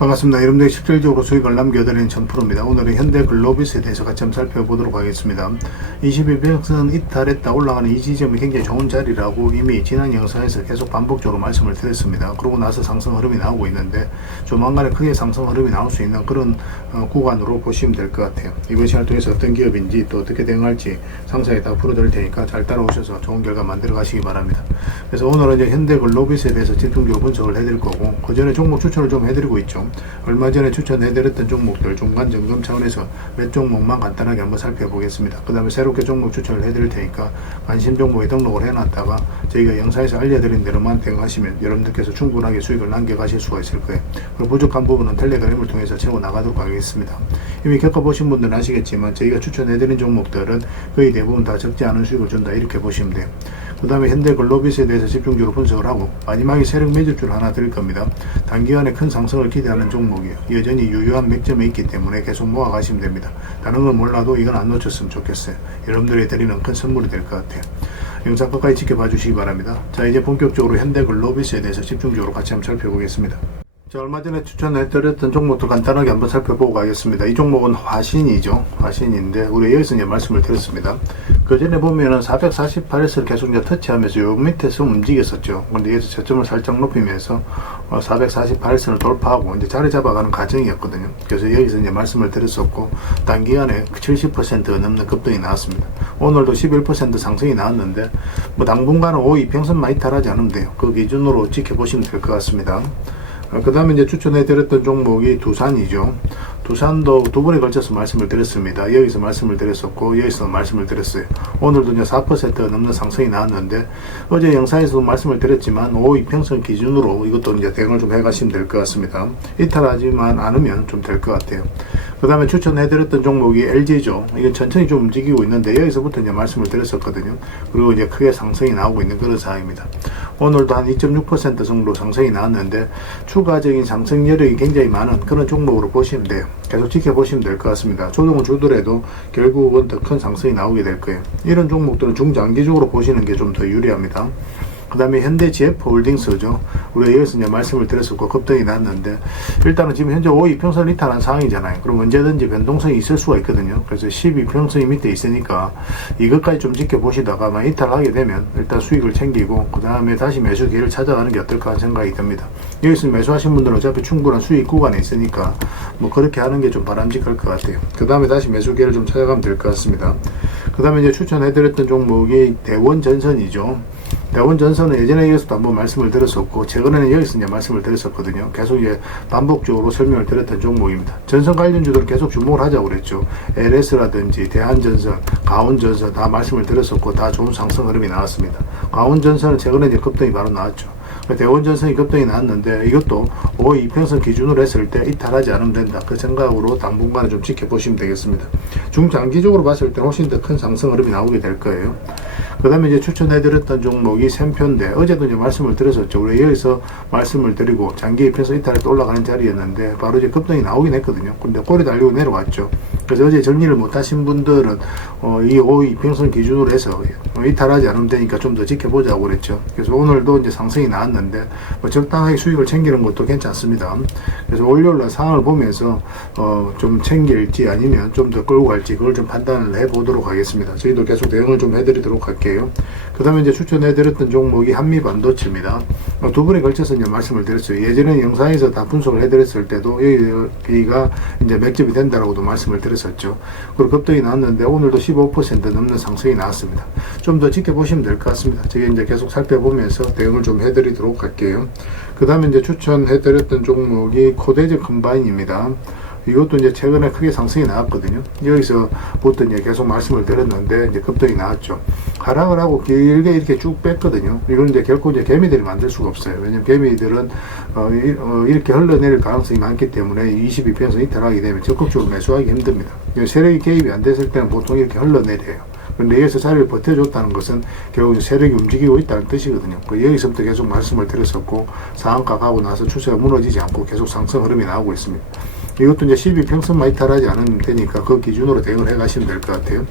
반갑습니다. 여러분들이 실질적으로 수익을 남겨드리는 천프로입니다. 오늘은 현대글로비스에 대해서 같이 한번 살펴보도록 하겠습니다. 22평선 이탈했다 올라가는 이 지점이 굉장히 좋은 자리라고 이미 지난 영상에서 계속 반복적으로 말씀을 드렸습니다. 그러고 나서 상승 흐름이 나오고 있는데 조만간에 크게 상승 흐름이 나올 수 있는 그런 구간으로 보시면 될 것 같아요. 이번 시간을 통해서 어떤 기업인지 또 어떻게 대응할지 상세히 다 풀어드릴 테니까 잘 따라오셔서 좋은 결과 만들어 가시기 바랍니다. 그래서 오늘은 이제 현대글로비스에 대해서 집중적으로 분석을 해드릴 거고, 그 전에 종목 추천을 좀 해드리고 있죠. 얼마 전에 추천해드렸던 종목들 중간 점검 차원에서 몇 종목만 간단하게 한번 살펴보겠습니다. 그 다음에 새롭게 종목 추천을 해드릴 테니까 관심 종목에 등록을 해놨다가 저희가 영상에서 알려드린 대로만 대응하시면 여러분들께서 충분하게 수익을 남겨가실 수가 있을 거예요. 그리고 부족한 부분은 텔레그램을 통해서 채워나가도록 하겠습니다. 이미 겪어보신 분들은 아시겠지만 저희가 추천해드린 종목들은 거의 대부분 다 적지 않은 수익을 준다, 이렇게 보시면 돼요. 그 다음에 현대글로비스에 대해서 집중적으로 분석을 하고 마지막에 세력 매집주를 하나 드릴 겁니다. 단기간에 큰 상승을 기대하는 종목이에요. 여전히 유효한 맥점에 있기 때문에 계속 모아가시면 됩니다. 다른 건 몰라도 이건 안 놓쳤으면 좋겠어요. 여러분들이 드리는 큰 선물이 될 것 같아요. 영상 끝까지 지켜봐 주시기 바랍니다. 자, 이제 본격적으로 현대글로비스에 대해서 집중적으로 같이 한번 살펴보겠습니다. 자, 얼마 전에 추천해드렸던 종목도 간단하게 한번 살펴보고 가겠습니다. 이 종목은 화신이죠. 화신인데 우리 여기서 이제 말씀을 드렸습니다. 그 전에 보면은 448S를 계속 이제 터치하면서 요 밑에서 움직였었죠. 근데 여기서 저점을 살짝 높이면서 448S를 돌파하고 이제 자리 잡아가는 과정이었거든요. 그래서 여기서 이제 말씀을 드렸었고, 단기간에 70% 넘는 급등이 나왔습니다. 오늘도 11% 상승이 나왔는데 뭐 당분간은 5이평선만 이탈하지 않으면 돼요. 그 기준으로 지켜보시면 될 것 같습니다. 그 다음에 이제 추천해드렸던 종목이 두산이죠. 두산도 두 번에 걸쳐서 말씀을 드렸습니다. 여기서 말씀을 드렸었고, 여기서 말씀을 드렸어요. 오늘도 이제 4% 넘는 상승이 나왔는데, 어제 영상에서도 말씀을 드렸지만, 5이평선 기준으로 이것도 이제 대응을 좀 해가시면 될 것 같습니다. 이탈하지만 않으면 좀 될 것 같아요. 그 다음에 추천해드렸던 종목이 LG죠. 이게 천천히 좀 움직이고 있는데, 여기서부터 이제 말씀을 드렸었거든요. 그리고 이제 크게 상승이 나오고 있는 그런 상황입니다. 오늘도 한 2.6% 정도 상승이 나왔는데, 추가적인 상승 여력이 굉장히 많은 그런 종목으로 보시면 돼요. 계속 지켜보시면 될 것 같습니다. 조정을 주더라도 결국은 더 큰 상승이 나오게 될 거예요. 이런 종목들은 중장기적으로 보시는 게 좀 더 유리합니다. 그 다음에 현대 GF홀딩스죠. 우리가 여기서 이제 말씀을 드렸었고 급등이 났는데, 일단은 지금 현재 5이평선 이탈한 상황이잖아요. 그럼 언제든지 변동성이 있을 수가 있거든요. 그래서 12평선이 밑에 있으니까 이것까지 좀 지켜보시다가 만 이탈하게 되면 일단 수익을 챙기고 그 다음에 다시 매수 기회를 찾아가는 게 어떨까 하는 생각이 듭니다. 여기서 매수하신 분들은 어차피 충분한 수익 구간에 있으니까 뭐 그렇게 하는 게 좀 바람직할 것 같아요. 그 다음에 다시 매수 기회를 좀 찾아가면 될 것 같습니다. 그 다음에 이제 추천해드렸던 종목이 대원전선이죠. 대원전선은 예전에 여기서도 한번 말씀을 드렸었고, 최근에는 여기서 이제 말씀을 드렸었거든요. 계속 이제 반복적으로 설명을 드렸던 종목입니다. 전선 관련주들은 계속 주목을 하자고 그랬죠. LS라든지 대한전선, 가온전선 다 말씀을 드렸었고, 다 좋은 상승 흐름이 나왔습니다. 가온전선은 최근에 이제 급등이 바로 나왔죠. 대원전선이 급등이 나왔는데 이것도 5이평선 기준으로 했을 때 이탈하지 않으면 된다, 그 생각으로 당분간에 좀 지켜보시면 되겠습니다. 중장기적으로 봤을 때 훨씬 더 큰 상승 흐름이 나오게 될 거예요. 그 다음에 이제 추천해드렸던 종목이 샘표인데, 어제도 이제 말씀을 드렸었죠. 우리 여기서 말씀을 드리고 장기 입혀서 이탈해서 올라가는 자리였는데 바로 이제 급등이 나오긴 했거든요. 근데 꼬리 달리고 내려왔죠. 그래서 어제 정리를 못하신 분들은 이 5이평선 기준으로 해서 이탈하지 않으면 되니까 좀 더 지켜보자고 그랬죠. 그래서 오늘도 이제 상승이 나왔는데 뭐 적당하게 수익을 챙기는 것도 괜찮습니다. 그래서 월요일날 상황을 보면서 좀 챙길지 아니면 좀 더 끌고 갈지 그걸 좀 판단을 해보도록 하겠습니다. 저희도 계속 대응을 좀 해드리도록 할게요. 그 다음에 이제 추천해드렸던 종목이 한미반도체입니다. 두 번에 걸쳐서 이제 말씀을 드렸어요. 예전에 영상에서 다 분석을 해드렸을 때도 여기가 이제 맥집이 된다라고도 말씀을 드렸었죠. 그리고 급등이 나왔는데 오늘도 15% 넘는 상승이 나왔습니다. 좀 더 지켜보시면 될 것 같습니다. 저희 이제 계속 살펴보면서 대응을 좀 해드리도록 할게요. 그 다음에 이제 추천해드렸던 종목이 코데즈 컴바인입니다. 이것도 이제 최근에 크게 상승이 나왔거든요. 여기서부터 이제 계속 말씀을 드렸는데 이제 급등이 나왔죠. 하락을 하고 길게 이렇게 쭉 뺐거든요. 이건 이제 결코 이제 개미들이 만들 수가 없어요. 왜냐면 개미들은 이렇게 흘러내릴 가능성이 많기 때문에 22평선 이탈하게 되면 적극적으로 매수하기 힘듭니다. 세력이 개입이 안 됐을 때는 보통 이렇게 흘러내려요. 근데 여기서 자리를 버텨줬다는 것은 결국 세력이 움직이고 있다는 뜻이거든요. 여기서부터 계속 말씀을 드렸었고, 상한가 가고 나서 추세가 무너지지 않고 계속 상승 흐름이 나오고 있습니다. 이것도 이제 12평선만 이탈하지 않으면 되니까 그 기준으로 대응을 해 가시면 될 것 같아요.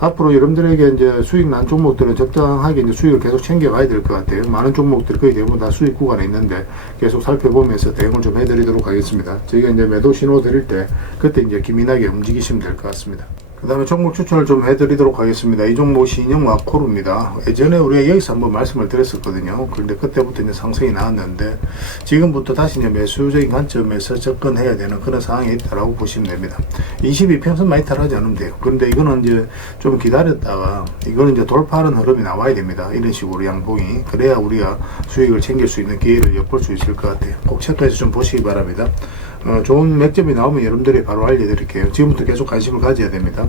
앞으로 여러분들에게 이제 수익 난 종목들은 적당하게 이제 수익을 계속 챙겨가야 될 것 같아요. 많은 종목들이 거의 대부분 다 수익 구간에 있는데 계속 살펴보면서 대응을 좀 해드리도록 하겠습니다. 저희가 이제 매도 신호 드릴 때 그때 이제 기민하게 움직이시면 될 것 같습니다. 그 다음에 종목 추천을 좀 해드리도록 하겠습니다. 이 종목 신영화 코르입니다. 예전에 우리가 여기서 한번 말씀을 드렸었거든요. 그런데 그때부터 이제 상승이 나왔는데 지금부터 다시 이제 매수적인 관점에서 접근해야 되는 그런 상황이 있다라고 보시면 됩니다. 22평선만 이탈하지 않으면 돼요. 그런데 이거는 이제 좀 기다렸다가 이거는 이제 돌파하는 흐름이 나와야 됩니다. 이런 식으로 양봉이. 그래야 우리가 수익을 챙길 수 있는 기회를 엿볼 수 있을 것 같아요. 꼭 체크해서 좀 보시기 바랍니다. 좋은 맥점이 나오면 여러분들이 바로 알려드릴게요. 지금부터 계속 관심을 가져야 됩니다.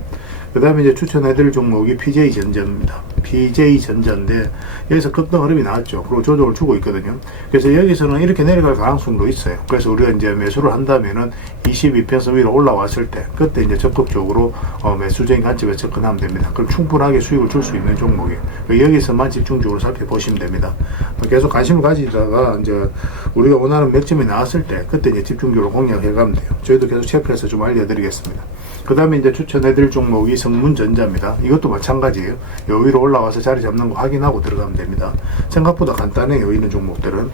그 다음에 이제 추천해드릴 종목이 PJ전자입니다. PJ전자인데 여기서 급등 흐름이 나왔죠. 그리고 조정을 주고 있거든요. 그래서 여기서는 이렇게 내려갈 가능성도 있어요. 그래서 우리가 이제 매수를 한다면은 22평선 위로 올라왔을 때 그때 이제 적극적으로 매수적인 관점에 접근하면 됩니다. 그럼 충분하게 수익을 줄 수 있는 종목이에요. 여기서만 집중적으로 살펴보시면 됩니다. 계속 관심을 가지다가 이제 우리가 원하는 맥점이 나왔을 때 그때 이제 집중적으로 공략해 가면 돼요. 저희도 계속 체크해서 좀 알려드리겠습니다. 그 다음에 이제 추천해드릴 종목이 성문전자입니다. 이것도 마찬가지예요. 요 위로 올라와서 자리 잡는 거 확인하고 들어가면 됩니다. 생각보다 간단해요. 이런 종목들은.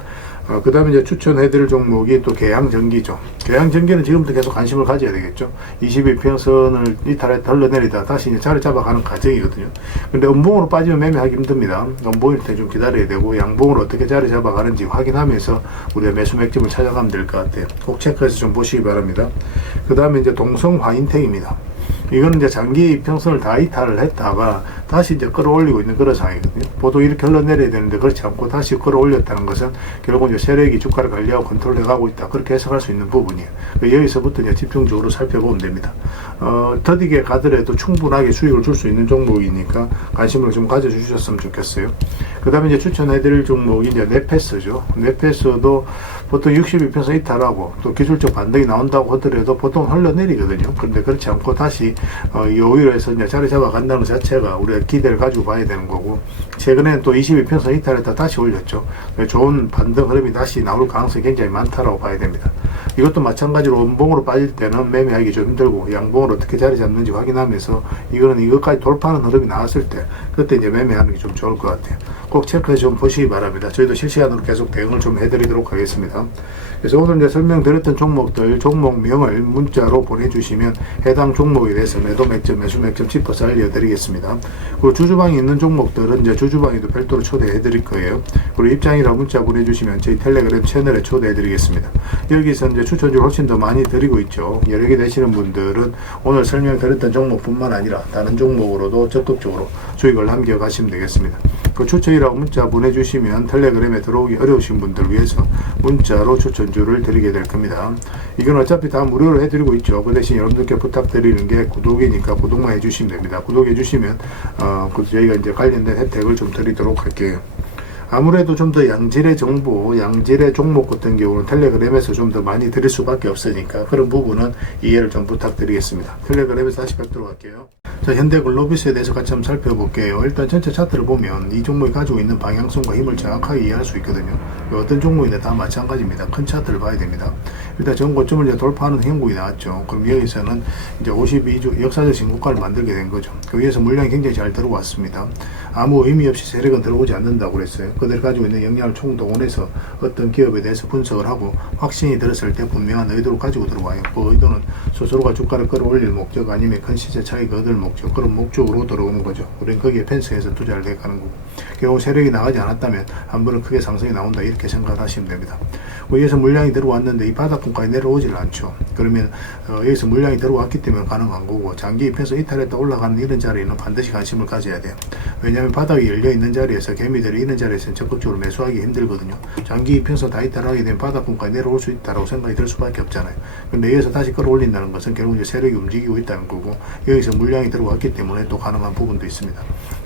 그 다음에 이제 추천해드릴 종목이 또 계양전기죠. 계양전기는 지금부터 계속 관심을 가져야 되겠죠. 22평선을 이탈했다 흘러내리다 다시 이제 자리 잡아가는 과정이거든요. 근데 음봉으로 빠지면 매매하기 힘듭니다. 음봉일 때 좀 기다려야 되고 양봉으로 어떻게 자리 잡아가는지 확인하면서 우리가 매수 맥점을 찾아가면 될 것 같아요. 꼭 체크해서 좀 보시기 바랍니다. 그 다음에 이제 동성화인텍입니다. 이거는 이제 장기 이평선을 다 이탈을 했다가 다시 이제 끌어올리고 있는 그런 상황이거든요. 보통 이렇게 흘러내려야 되는데 그렇지 않고 다시 끌어올렸다는 것은 결국 이제 세력이 주가를 관리하고 컨트롤해 가고 있다. 그렇게 해석할 수 있는 부분이에요. 여기서부터 이제 집중적으로 살펴보면 됩니다. 더디게 가더라도 충분하게 수익을 줄 수 있는 종목이니까 관심을 좀 가져주셨으면 좋겠어요. 그 다음에 이제 추천해드릴 종목이 이제 네페스죠. 네페스도 보통 62평선 이탈하고 또 기술적 반등이 나온다고 하더라도 보통 흘러내리거든요. 그런데 그렇지 않고 다시 요위로 해서 이제 자리 잡아간다는 자체가 우리가 기대를 가지고 봐야 되는 거고, 최근에는 또 22평선 이탈했다 다시 올렸죠. 좋은 반등 흐름이 다시 나올 가능성이 굉장히 많다라고 봐야 됩니다. 이것도 마찬가지로 음봉으로 빠질 때는 매매하기 좀 힘들고 양봉을 어떻게 자리 잡는지 확인하면서 이거는 이것까지 돌파하는 흐름이 나왔을 때 그때 이제 매매하는 게 좀 좋을 것 같아요. 꼭 체크해서 좀 보시기 바랍니다. 저희도 실시간으로 계속 대응을 좀 해드리도록 하겠습니다. 그래서 오늘 이제 설명드렸던 종목들 종목명을 문자로 보내주시면 해당 종목에 대해서 매도 맥점, 매수 맥점 짚어서 알려드리겠습니다. 그리고 주주방이 있는 종목들은 이제 주주방에도 별도로 초대해드릴 거예요. 그리고 입장이라고 문자 보내주시면 저희 텔레그램 채널에 초대해드리겠습니다. 여기서 이제 추천주를 훨씬 더 많이 드리고 있죠. 여러 개 되시는 분들은 오늘 설명드렸던 종목뿐만 아니라 다른 종목으로도 적극적으로 수익을 남겨가시면 되겠습니다. 그 추천이라고 문자 보내주시면 텔레그램에 들어오기 어려우신 분들 위해서 문자로 추천주를 드리게 될 겁니다. 이건 어차피 다 무료로 해드리고 있죠. 그 대신 여러분들께 부탁드리는 게 구독이니까 구독만 해주시면 됩니다. 구독해주시면 저희가 이제 관련된 혜택을 좀 드리도록 할게요. 아무래도 좀 더 양질의 정보, 양질의 종목 같은 경우는 텔레그램에서 좀 더 많이 드릴 수밖에 없으니까 그런 부분은 이해를 좀 부탁드리겠습니다. 텔레그램에서 다시 뵙도록 할게요. 자, 현대글로비스에 대해서 같이 한번 살펴볼게요. 일단 전체 차트를 보면 이 종목이 가지고 있는 방향성과 힘을 정확하게 이해할 수 있거든요. 어떤 종목이나 다 마찬가지입니다. 큰 차트를 봐야 됩니다. 일단 전 고점을 이제 돌파하는 행보이 나왔죠. 그럼 여기서는 이제 52주 역사적 신고가를 만들게 된 거죠. 거기에서 물량이 굉장히 잘 들어왔습니다. 아무 의미 없이 세력은 들어오지 않는다고 그랬어요. 그들 가지고 있는 역량을 총동원해서 어떤 기업에 대해서 분석을 하고 확신이 들었을 때 분명한 의도를 가지고 들어와요. 그 의도는 스스로가 주가를 끌어올릴 목적 아니면 큰 시세 차익 얻을 목적, 그런 목적으로 들어오는 거죠. 우리는 거기에 펜스해서 투자를 해가는 거고, 결국 세력이 나가지 않았다면 한 번은 크게 상승이 나온다 이렇게 생각하시면 됩니다. 여기서 물량이 들어왔는데 이 바닥권까지 내려오질 않죠. 그러면 여기서 물량이 들어왔기 때문에 가능한 거고, 장기 입혀서 이탈했다 올라가는 이런 자리에는 반드시 관심을 가져야 돼요. 왜냐하면 바닥이 열려있는 자리에서 개미들이 있는 자리에서는 적극적으로 매수하기 힘들거든요. 장기 입혀서 다 이탈하게 되면 바닥권까지 내려올 수 있다고 생각이 들 수밖에 없잖아요. 근데 여기서 다시 끌어올린다는 것은 결국 이제 세력이 움직이고 있다는 거고, 여기서 물량이 들어왔기 때문에 또 가능한 부분도 있습니다.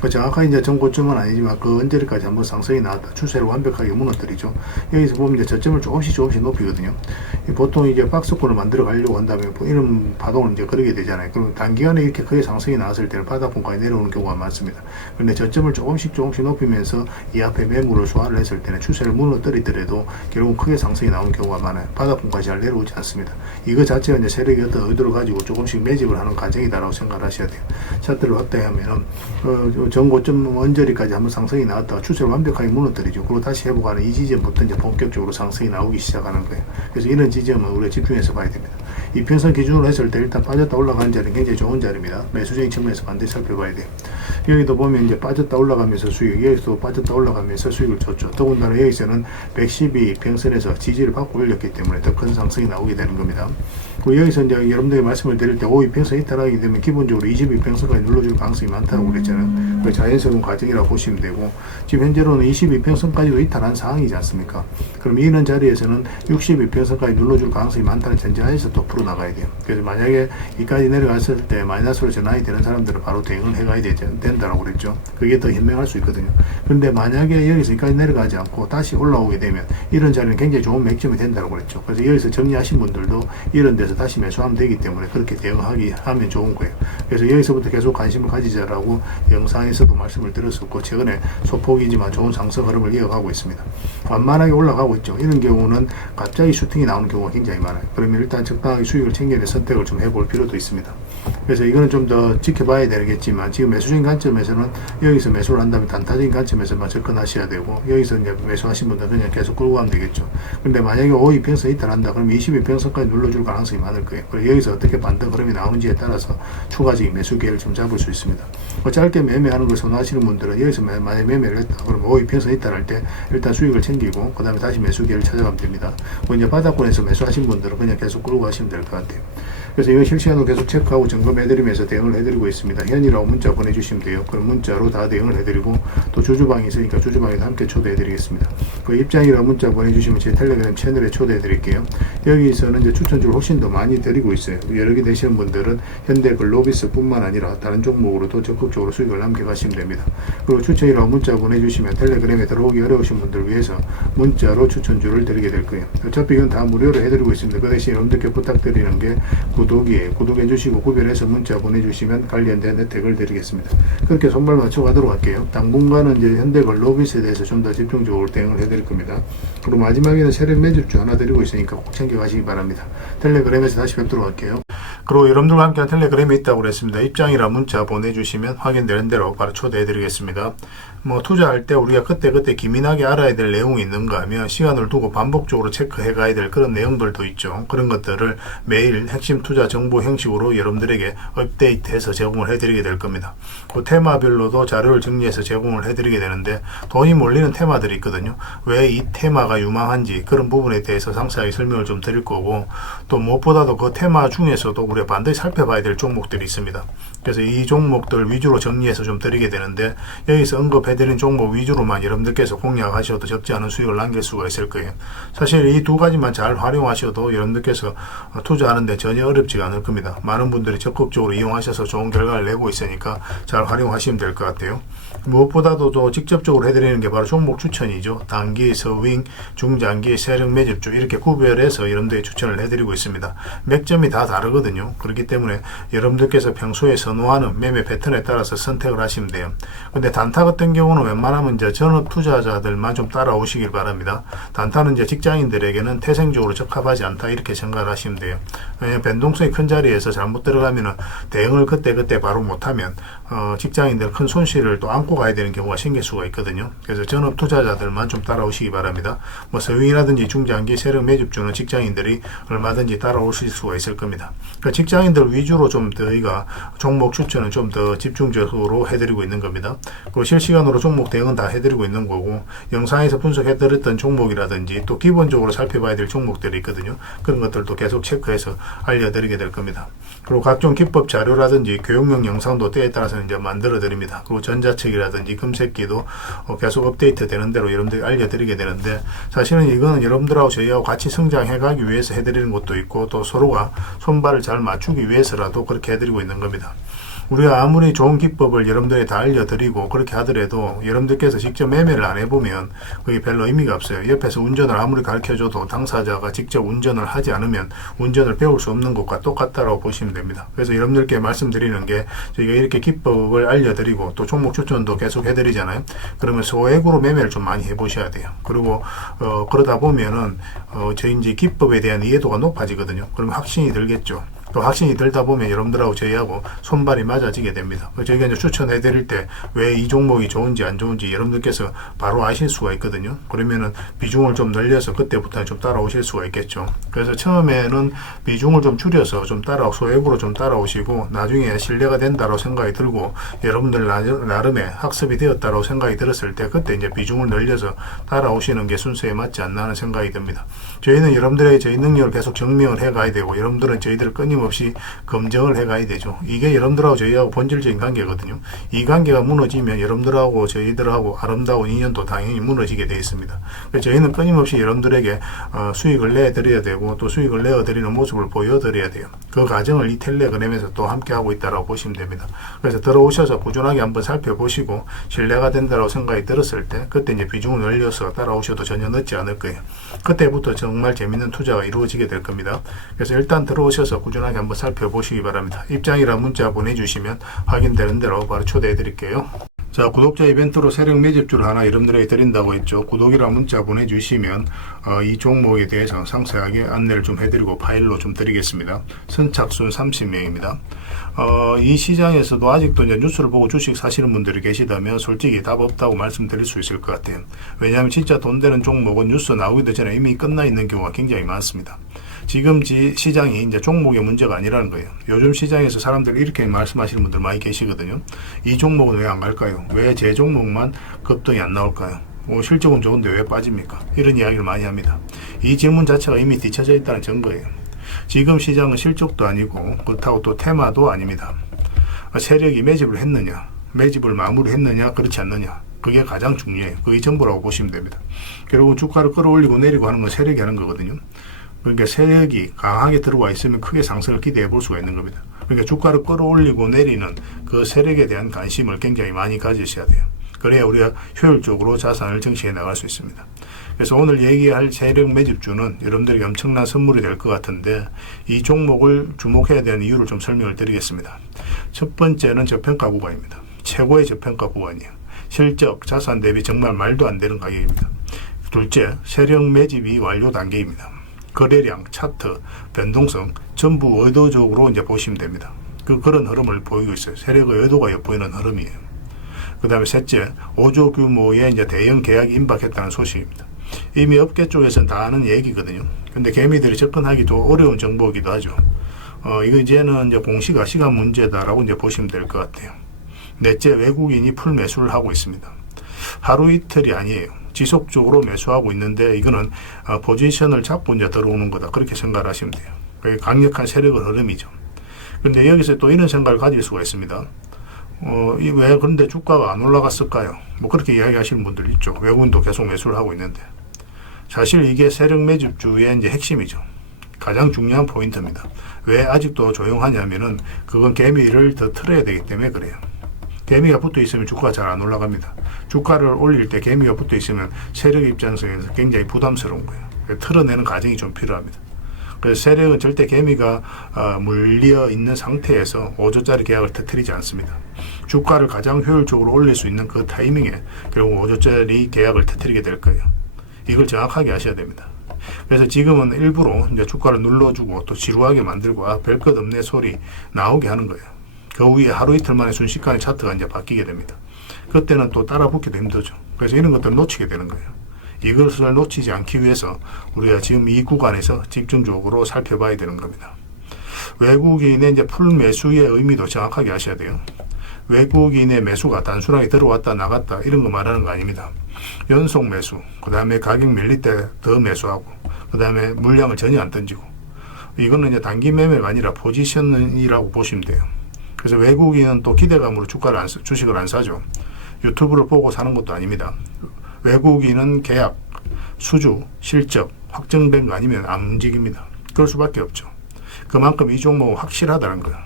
정확하게 이제 전고점은 아니지만 그 언저리까지 한번 상승이 나왔다 추세를 완벽하게 무너뜨리죠. 여기서 보면 이제 저점을 조금씩 높이거든요. 보통 이제 박스권을 만들어 가려고 한다면 이런 파동을 이제 그리게 되잖아요. 그럼 단기간에 이렇게 크게 상승이 나왔을 때는 바닥권까지 내려오는 경우가 많습니다. 그런데 저점을 조금씩 높이면서 이 앞에 매물을 소화를 했을 때는 추세를 무너뜨리더라도 결국 크게 상승이 나오는 경우가 많아요. 바닥권까지 잘 내려오지 않습니다. 이거 자체가 이제 세력이 어떤 의도를 가지고 조금씩 매집을 하는 과정이다라고 생각을 하셔야 돼요. 차트를 확대하면 전고점 언저리까지 한번 상승이 나왔다가 추세를 완벽하게 무너뜨리죠. 그리고 다시 회복하는 이 지점부터 이제 본격적으로 상승이 나오기 시작하는 거예요. 그래서 이런 지점은 우리가 집중해서 봐야 됩니다. 이평선 기준으로 했을 때 일단 빠졌다 올라가는 자리는 굉장히 좋은 자리입니다. 매수적인 측면에서 반드시 살펴봐야 돼요. 여기도 보면 이제 빠졌다 올라가면서 수익, 여기서 빠졌다 올라가면서 수익을 줬죠. 더군다나 여기서는 112 평선에서 지지를 받고 올렸기 때문에 더 큰 상승이 나오게 되는 겁니다. 그리고 여기서 이제 여러분들에게 말씀을 드릴 때 52평선 이탈하게 되면 기본적으로 22평선까지 눌러줄 가능성이 많다고 그랬잖아요. 그 자연스러운 과정이라고 보시면 되고, 지금 현재로는 22평선까지도 이탈한 상황이지 않습니까? 그럼 이런 자리에서는 62평선까지 눌러줄 가능성이 많다는 전제하에서 또 풀어나가야 돼요. 그래서 만약에 이까지 내려갔을 때 마이너스로 전환이 되는 사람들은 바로 대응을 해가야 된다고 그랬죠. 그게 더 현명할 수 있거든요. 그런데 만약에 여기서 이까지 내려가지 않고 다시 올라오게 되면 이런 자리는 굉장히 좋은 맥점이 된다고 그랬죠. 그래서 여기서 정리하신 분들도 이런 데서 다시 매수하면 되기 때문에 그렇게 하면 좋은 거예요. 그래서 여기서부터 계속 관심을 가지자라고 영상에서도 말씀을 드렸었고, 최근에 소폭이지만 좋은 상승 흐름을 이어가고 있습니다. 완만하게 올라가고 있죠. 이런 경우는 갑자기 슈팅이 나오는 경우가 굉장히 많아요. 그러면 일단 적당하게 수익을 챙기는 선택을 좀 해볼 필요도 있습니다. 그래서 이거는 좀 더 지켜봐야 되겠지만, 지금 매수적인 관점에서는 여기서 매수를 한다면 단타적인 관점에서만 접근하셔야 되고, 여기서 이제 매수하신 분들은 그냥 계속 끌고 가면 되겠죠. 근데 만약에 52평선 이탈한다 그러면 22평선까지 눌러줄 가능성이 많을 거예요. 그리고 여기서 어떻게 반등 흐름이 나오는지에 따라서 추가적인 매수 기회를 좀 잡을 수 있습니다. 짧게 매매하는 걸 선호하시는 분들은 여기서 만약에 매매를 했다 그러면 52평선 이탈할 때 일단 수익을 챙기고 그 다음에 다시 매수 기회를 찾아가면 됩니다. 이제 바닥권에서 매수하신 분들은 그냥 계속 끌고 가시면 될 것 같아요. 그래서 이건 실시간으로 계속 체크하고 점검해드리면서 대응을 해드리고 있습니다. 현이라고 문자 보내주시면 돼요. 그럼 문자로 다 대응을 해드리고, 또 주주방이 있으니까 주주방에도 함께 초대해드리겠습니다. 그 입장이라고 문자 보내주시면 제 텔레그램 채널에 초대해드릴게요. 여기서는 이제 추천주를 훨씬 더 많이 드리고 있어요. 여러 개 되시는 분들은 현대글로비스 뿐만 아니라 다른 종목으로도 적극적으로 수익을 남겨가시면 됩니다. 그리고 추천이라고 문자 보내주시면 텔레그램에 들어오기 어려우신 분들을 위해서 문자로 추천주를 드리게 될 거예요. 어차피 이건 다 무료로 해드리고 있습니다. 그 대신 여러분들께 부탁드리는 게 구독해 주시고 구별해서 문자 보내주시면 관련된 혜택을 드리겠습니다. 그렇게 손발 맞춰 가도록 할게요. 당분간은 이제 현대글로비스에 대해서 좀 더 집중적으로 대응을 해드릴 겁니다. 그리고 마지막에는 세력 매집주 하나 드리고 있으니까 꼭 챙겨가시기 바랍니다. 텔레그램에서 다시 뵙도록 할게요. 그리고 여러분들과 함께한 텔레그램이 있다고 그랬습니다. 입장이라 문자 보내주시면 확인되는 대로 바로 초대해드리겠습니다. 투자할 때 우리가 그때 기민하게 알아야 될 내용이 있는가 하면 시간을 두고 반복적으로 체크해 가야 될 그런 내용들도 있죠. 그런 것들을 매일 핵심 투자 정보 형식으로 여러분들에게 업데이트해서 제공을 해드리게 될 겁니다. 그 테마별로도 자료를 정리해서 제공을 해드리게 되는데, 돈이 몰리는 테마들이 있거든요. 왜 이 테마가 유망한지 그런 부분에 대해서 상세하게 설명을 좀 드릴 거고, 또 무엇보다도 그 테마 중에서도 우리가 반드시 살펴봐야 될 종목들이 있습니다. 그래서 이 종목들 위주로 정리해서 좀 드리게 되는데, 여기서 언급해드린 종목 위주로만 여러분들께서 공략하셔도 적지 않은 수익을 남길 수가 있을 거예요. 사실 이 두 가지만 잘 활용하셔도 여러분들께서 투자하는데 전혀 어렵지가 않을 겁니다. 많은 분들이 적극적으로 이용하셔서 좋은 결과를 내고 있으니까 잘 활용하시면 될 것 같아요. 무엇보다도 또 직접적으로 해드리는 게 바로 종목 추천이죠. 단기, 서윙, 중장기, 세력 매집주 이렇게 구별해서 여러분들이 추천을 해드리고 있습니다. 맥점이 다 다르거든요. 그렇기 때문에 여러분들께서 평소에 선호하는 매매 패턴에 따라서 선택을 하시면 돼요. 근데 단타 같은 경우는 웬만하면 이제 전업 투자자들만 좀 따라오시길 바랍니다. 단타는 이제 직장인들에게는 태생적으로 적합하지 않다 이렇게 생각을 하시면 돼요. 왜냐하면 변동성이 큰 자리에서 잘못 들어가면은 대응을 그때 바로 못하면 직장인들 큰 손실을 또 안고 가야 되는 경우가 생길 수가 있거든요. 그래서 전업 투자자들만 좀 따라오시기 바랍니다. 서윙이라든지 중장기 세력 매집주는 직장인들이 얼마든지 따라오실 수가 있을 겁니다. 그러니까 직장인들 위주로 좀 저희가 종목 추천은 좀 더 집중적으로 해드리고 있는 겁니다. 그리고 실시간으로 종목 대응은 다 해드리고 있는 거고, 영상에서 분석해드렸던 종목이라든지 또 기본적으로 살펴봐야 될 종목들이 있거든요. 그런 것들도 계속 체크해서 알려드리게 될 겁니다. 그리고 각종 기법 자료라든지 교육용 영상도 때에 따라서는 이제 만들어 드립니다. 그리고 전자책이라든지 금색기도 계속 업데이트 되는 대로 여러분들이 알려드리게 되는데, 사실은 이거는 여러분들하고 저희하고 같이 성장해 가기 위해서 해드리는 것도 있고, 또 서로가 손발을 잘 맞추기 위해서라도 그렇게 해드리고 있는 겁니다. 우리가 아무리 좋은 기법을 여러분들이 다 알려드리고 그렇게 하더라도 여러분들께서 직접 매매를 안 해보면 그게 별로 의미가 없어요. 옆에서 운전을 아무리 가르쳐줘도 당사자가 직접 운전을 하지 않으면 운전을 배울 수 없는 것과 똑같다고 보시면 됩니다. 그래서 여러분들께 말씀드리는 게 저희가 이렇게 기법을 알려드리고 또 종목 추천도 계속 해드리잖아요. 그러면 소액으로 매매를 좀 많이 해보셔야 돼요. 그리고 그러다 보면은 저희 이제 기법에 대한 이해도가 높아지거든요. 그러면 확신이 들겠죠. 또 확신이 들다 보면 여러분들하고 저희하고 손발이 맞아지게 됩니다. 저희가 이제 추천해 드릴 때 왜 이 종목이 좋은지 안 좋은지 여러분들께서 바로 아실 수가 있거든요. 그러면은 비중을 좀 늘려서 그때부터는 좀 따라오실 수가 있겠죠. 그래서 처음에는 비중을 좀 줄여서 좀 소액으로 좀 따라오시고 나중에 신뢰가 된다고 생각이 들고 여러분들 나름의 학습이 되었다고 생각이 들었을 때 그때 이제 비중을 늘려서 따라오시는 게 순서에 맞지 않나 하는 생각이 듭니다. 저희는 여러분들에게 저희 능력을 계속 증명을 해 가야 되고 여러분들은 저희들을 끊임없이 검증을 해 가야 되죠. 이게 여러분들하고 저희하고 본질적인 관계거든요. 이 관계가 무너지면 여러분들하고 저희들하고 아름다운 인연도 당연히 무너지게 되어 있습니다. 그래서 저희는 끊임없이 여러분들에게 수익을 내드려야 되고 또 수익을 내어드리는 모습을 보여드려야 돼요. 그 과정을 이 텔레그램에서 또 함께 하고 있다고 보시면 됩니다. 그래서 들어오셔서 꾸준하게 한번 살펴보시고 신뢰가 된다고 생각이 들었을 때 그때 이제 비중을 늘려서 따라오셔도 전혀 늦지 않을 거예요. 그때부터 정말 재밌는 투자가 이루어지게 될 겁니다. 그래서 일단 들어오셔서 꾸준하게 한번 살펴보시기 바랍니다. 입장이란 문자 보내주시면 확인되는 대로 바로 초대해 드릴게요. 자, 구독자 이벤트로 세력 매집주를 하나 여러분들에게 드린다고 했죠. 구독이란 문자 보내주시면 이 종목에 대해서 상세하게 안내를 좀 해드리고 파일로 좀 드리겠습니다. 선착순 30명입니다. 이 시장에서도 아직도 이제 뉴스를 보고 주식 사시는 분들이 계시다면 솔직히 답 없다고 말씀드릴 수 있을 것 같아요. 왜냐하면 진짜 돈 되는 종목은 뉴스 나오기도 전에 이미 끝나 있는 경우가 굉장히 많습니다. 지금 시장이 이제 종목의 문제가 아니라는 거예요. 요즘 시장에서 사람들이 이렇게 말씀하시는 분들 많이 계시거든요. 이 종목은 왜 안 갈까요? 왜 제 종목만 급등이 안 나올까요? 실적은 좋은데 왜 빠집니까? 이런 이야기를 많이 합니다. 이 질문 자체가 이미 뒤쳐져 있다는 증거예요. 지금 시장은 실적도 아니고 그렇다고 또 테마도 아닙니다. 세력이 매집을 했느냐, 매집을 마무리했느냐, 그렇지 않느냐, 그게 가장 중요해요. 그게 전부라고 보시면 됩니다. 결국은 주가를 끌어올리고 내리고 하는 건 세력이 하는 거거든요. 그러니까 세력이 강하게 들어와 있으면 크게 상승을 기대해 볼 수가 있는 겁니다. 그러니까 주가를 끌어올리고 내리는 그 세력에 대한 관심을 굉장히 많이 가지셔야 돼요. 그래야 우리가 효율적으로 자산을 증식해 나갈 수 있습니다. 그래서 오늘 얘기할 세력 매집주는 여러분들에게 엄청난 선물이 될 것 같은데 이 종목을 주목해야 되는 이유를 좀 설명을 드리겠습니다. 첫 번째는 저평가 구간입니다. 최고의 저평가 구간이에요. 실적, 자산 대비 정말 말도 안 되는 가격입니다. 둘째, 세력 매집이 완료 단계입니다. 거래량, 차트, 변동성 전부 의도적으로 이제 보시면 됩니다. 그런 흐름을 보이고 있어요. 세력의 의도가 엿보이는 흐름이에요. 그 다음에 셋째, 5조 규모의 이제 대형 계약이 임박했다는 소식입니다. 이미 업계 쪽에서는 다 아는 얘기거든요. 근데 개미들이 접근하기도 어려운 정보이기도 하죠. 이거 이제는 이제 공시가 시간 문제다라고 이제 보시면 될 것 같아요. 넷째, 외국인이 풀 매수를 하고 있습니다. 하루 이틀이 아니에요. 지속적으로 매수하고 있는데 이거는 포지션을 잡고 이제 들어오는 거다. 그렇게 생각을 하시면 돼요. 그게 강력한 세력의 흐름이죠. 그런데 여기서 또 이런 생각을 가질 수가 있습니다. 왜 그런데 주가가 안 올라갔을까요? 뭐 그렇게 이야기하시는 분들 있죠. 외국인도 계속 매수를 하고 있는데 사실 이게 세력 매집주의 이제 핵심이죠. 가장 중요한 포인트입니다. 왜 아직도 조용하냐면은 그건 개미를 더 틀어야 되기 때문에 그래요. 개미가 붙어 있으면 주가가 잘 안 올라갑니다. 주가를 올릴 때 개미가 붙어 있으면 세력 입장에서 굉장히 부담스러운 거예요. 틀어내는 과정이 좀 필요합니다. 그래서 세력은 절대 개미가 물려 있는 상태에서 5조짜리 계약을 터뜨리지 않습니다. 주가를 가장 효율적으로 올릴 수 있는 그 타이밍에 결국 5조짜리 계약을 터뜨리게 될 거예요. 이걸 정확하게 아셔야 됩니다. 그래서 지금은 일부러 이제 주가를 눌러주고 또 지루하게 만들고 별 것 없네 소리 나오게 하는 거예요. 그 후에 하루 이틀 만에 순식간에 차트가 이제 바뀌게 됩니다. 그때는 또 따라 붙기도 힘들죠. 그래서 이런 것들을 놓치게 되는 거예요. 이것을 놓치지 않기 위해서 우리가 지금 이 구간에서 집중적으로 살펴봐야 되는 겁니다. 외국인의 이제 풀 매수의 의미도 정확하게 아셔야 돼요. 외국인의 매수가 단순하게 들어왔다 나갔다 이런 거 말하는 거 아닙니다. 연속 매수, 그 다음에 가격 밀릴 때 더 매수하고, 그 다음에 물량을 전혀 안 던지고, 이거는 이제 단기 매매가 아니라 포지션이라고 보시면 돼요. 그래서 외국인은 또 기대감으로 주식을 안 사죠. 유튜브를 보고 사는 것도 아닙니다. 외국인은 계약, 수주, 실적 확정된 거 아니면 안 움직입니다. 그럴 수밖에 없죠. 그만큼 이 종목은 확실하다는 거예요.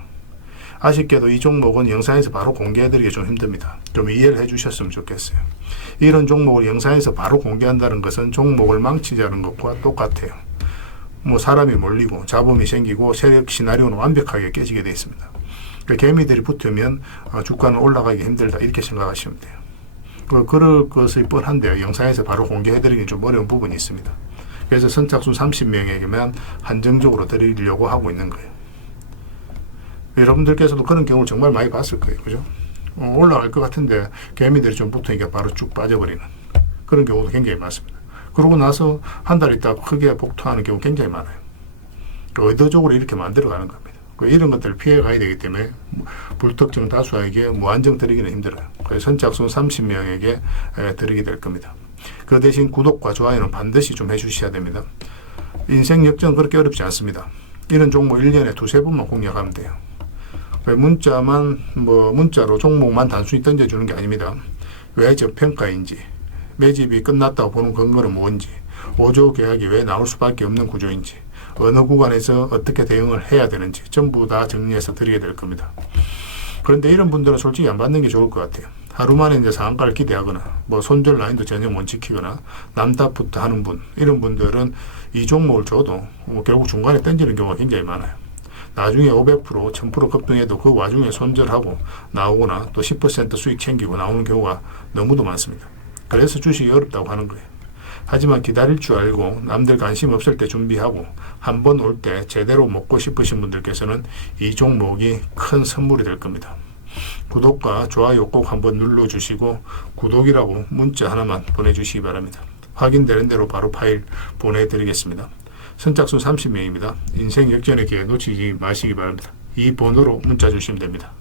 아쉽게도 이 종목은 영상에서 바로 공개해드리기 좀 힘듭니다. 좀 이해를 해주셨으면 좋겠어요. 이런 종목을 영상에서 바로 공개한다는 것은 종목을 망치자는 것과 똑같아요. 뭐 사람이 몰리고 잡음이 생기고 세력 시나리오는 완벽하게 깨지게 되어 있습니다. 그러니까 개미들이 붙으면 주가는 올라가기 힘들다 이렇게 생각하시면 돼요. 그럴 것이 뻔한데요. 영상에서 바로 공개해드리기 좀 어려운 부분이 있습니다. 그래서 선착순 30명에게만 한정적으로 드리려고 하고 있는 거예요. 여러분들께서도 그런 경우를 정말 많이 봤을 거예요. 그죠? 올라갈 것 같은데 개미들이 좀 붙으니까 바로 쭉 빠져버리는 그런 경우도 굉장히 많습니다. 그러고 나서 한 달 있다가 크게 복토하는 경우 굉장히 많아요. 의도적으로 이렇게 만들어가는 겁니다. 이런 것들을 피해 가야 되기 때문에 불특정 다수에게 무한정 드리기는 힘들어요. 그래서 선착순 30명에게 드리게 될 겁니다. 그 대신 구독과 좋아요는 반드시 좀 해주셔야 됩니다. 인생 역전은 그렇게 어렵지 않습니다. 이런 종목 1년에 두세 번만 공략하면 돼요. 문자로 종목만 단순히 던져주는 게 아닙니다. 왜 저평가인지, 매집이 끝났다고 보는 근거는 뭔지, 5조 계약이 왜 나올 수밖에 없는 구조인지, 어느 구간에서 어떻게 대응을 해야 되는지 전부 다 정리해서 드리게 될 겁니다. 그런데 이런 분들은 솔직히 안 받는 게 좋을 것 같아요. 하루 만에 이제 상한가를 기대하거나 손절 라인도 전혀 못 지키거나 남탓부터 하는 분, 이런 분들은 이 종목을 줘도 결국 중간에 던지는 경우가 굉장히 많아요. 나중에 500%, 1000% 급등해도 그 와중에 손절하고 나오거나 또 10% 수익 챙기고 나오는 경우가 너무도 많습니다. 그래서 주식이 어렵다고 하는 거예요. 하지만 기다릴 줄 알고 남들 관심 없을 때 준비하고 한 번 올 때 제대로 먹고 싶으신 분들께서는 이 종목이 큰 선물이 될 겁니다. 구독과 좋아요 꼭 한번 눌러주시고 구독이라고 문자 하나만 보내주시기 바랍니다. 확인되는 대로 바로 파일 보내드리겠습니다. 선착순 30명입니다. 인생 역전의 기회 놓치지 마시기 바랍니다. 이 번호로 문자 주시면 됩니다.